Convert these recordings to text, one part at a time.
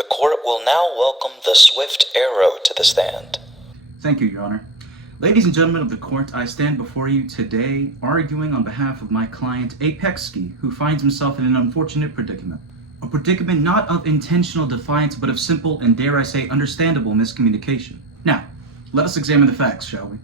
The court will now welcome the swift arrow to the stand. Thank you, Your Honor. Ladies and gentlemen of the court, I stand before you today arguing on behalf of my client Apexski, who finds himself in an unfortunate predicament. A predicament not of intentional defiance, but of simple and, dare I say, understandable miscommunication. Now, let us examine the facts, shall we?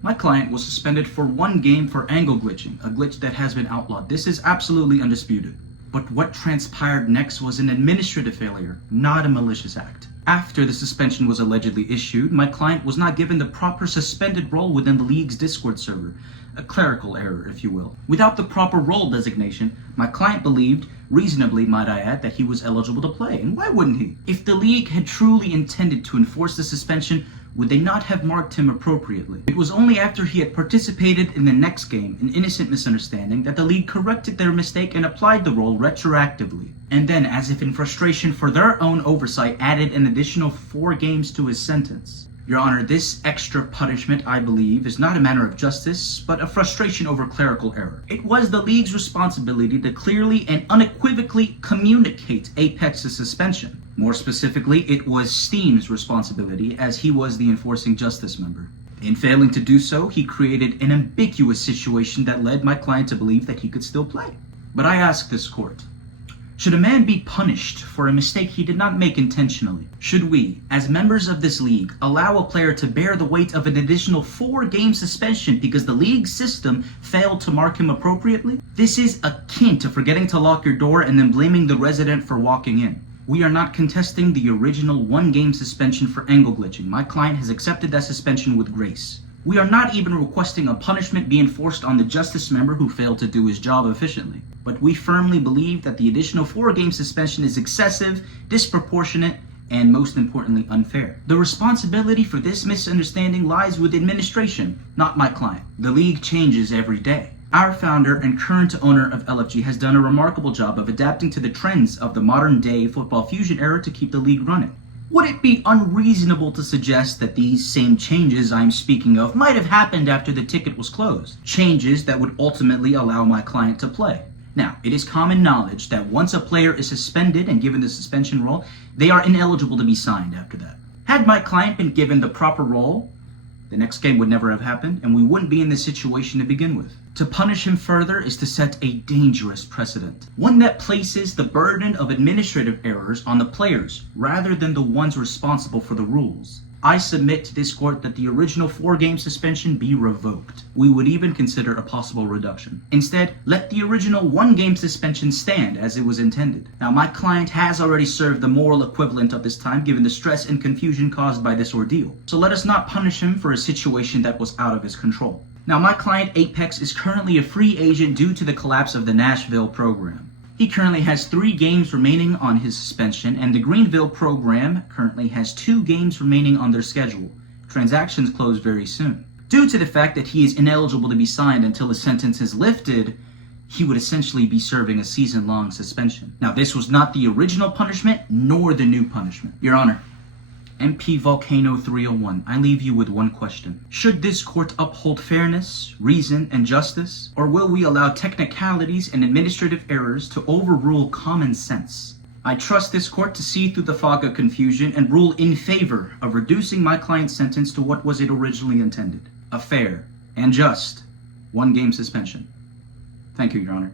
My client was suspended for one game for angle glitching, a glitch that has been outlawed. This is absolutely undisputed. But what transpired next was an administrative failure, not a malicious act. After the suspension was allegedly issued, my client was not given the proper suspended role within the league's Discord server, a clerical error, if you will. Without the proper role designation, my client believed, reasonably might I add, that he was eligible to play, and why wouldn't he? If the league had truly intended to enforce the suspension, would they not have marked him appropriately? It was only after he had participated in the next game, an innocent misunderstanding, that the league corrected their mistake and applied the role retroactively. And then, as if in frustration for their own oversight, added an additional 4 games to his sentence. Your Honor, this extra punishment, I believe, is not a matter of justice, but a frustration over clerical error. It was the league's responsibility to clearly and unequivocally communicate Apex's suspension. More specifically, it was Steam's responsibility, as he was the enforcing justice member. In failing to do so, he created an ambiguous situation that led my client to believe that he could still play. But I ask this court, should a man be punished for a mistake he did not make intentionally? Should we, as members of this league, allow a player to bear the weight of an additional 4-game suspension because the league system failed to mark him appropriately? This is akin to forgetting to lock your door and then blaming the resident for walking in. We are not contesting the original 1-game suspension for angle glitching. My client has accepted that suspension with grace. We are not even requesting a punishment be enforced on the justice member who failed to do his job efficiently. But we firmly believe that the additional 4-game suspension is excessive, disproportionate, and most importantly, unfair. The responsibility for this misunderstanding lies with administration, not my client. The league changes every day. Our founder and current owner of LFG has done a remarkable job of adapting to the trends of the modern-day football fusion era to keep the league running. Would it be unreasonable to suggest that these same changes I'm speaking of might have happened after the ticket was closed? Changes that would ultimately allow my client to play. Now, it is common knowledge that once a player is suspended and given the suspension role, they are ineligible to be signed after that. Had my client been given the proper role, the next game would never have happened, and we wouldn't be in this situation to begin with. To punish him further is to set a dangerous precedent, one that places the burden of administrative errors on the players rather than the ones responsible for the rules. I submit to this court that the original 4-game suspension be revoked. We would even consider a possible reduction. Instead, let the original 1-game suspension stand as it was intended. Now, my client has already served the moral equivalent of this time given the stress and confusion caused by this ordeal. So let us not punish him for a situation that was out of his control. Now, my client Apex is currently a free agent due to the collapse of the Nashville program. He currently has 3 games remaining on his suspension, and the Greenville program currently has 2 games remaining on their schedule. Transactions close very soon. Due to the fact that he is ineligible to be signed until his sentence is lifted, he would essentially be serving a season-long suspension. Now, this was not the original punishment, nor the new punishment. Your Honor, MP Volcano 301, I leave you with one question. Should this court uphold fairness, reason, and justice, or will we allow technicalities and administrative errors to overrule common sense? I trust this court to see through the fog of confusion and rule in favor of reducing my client's sentence to what was it originally intended, a fair and just 1-game suspension. Thank you, Your Honor.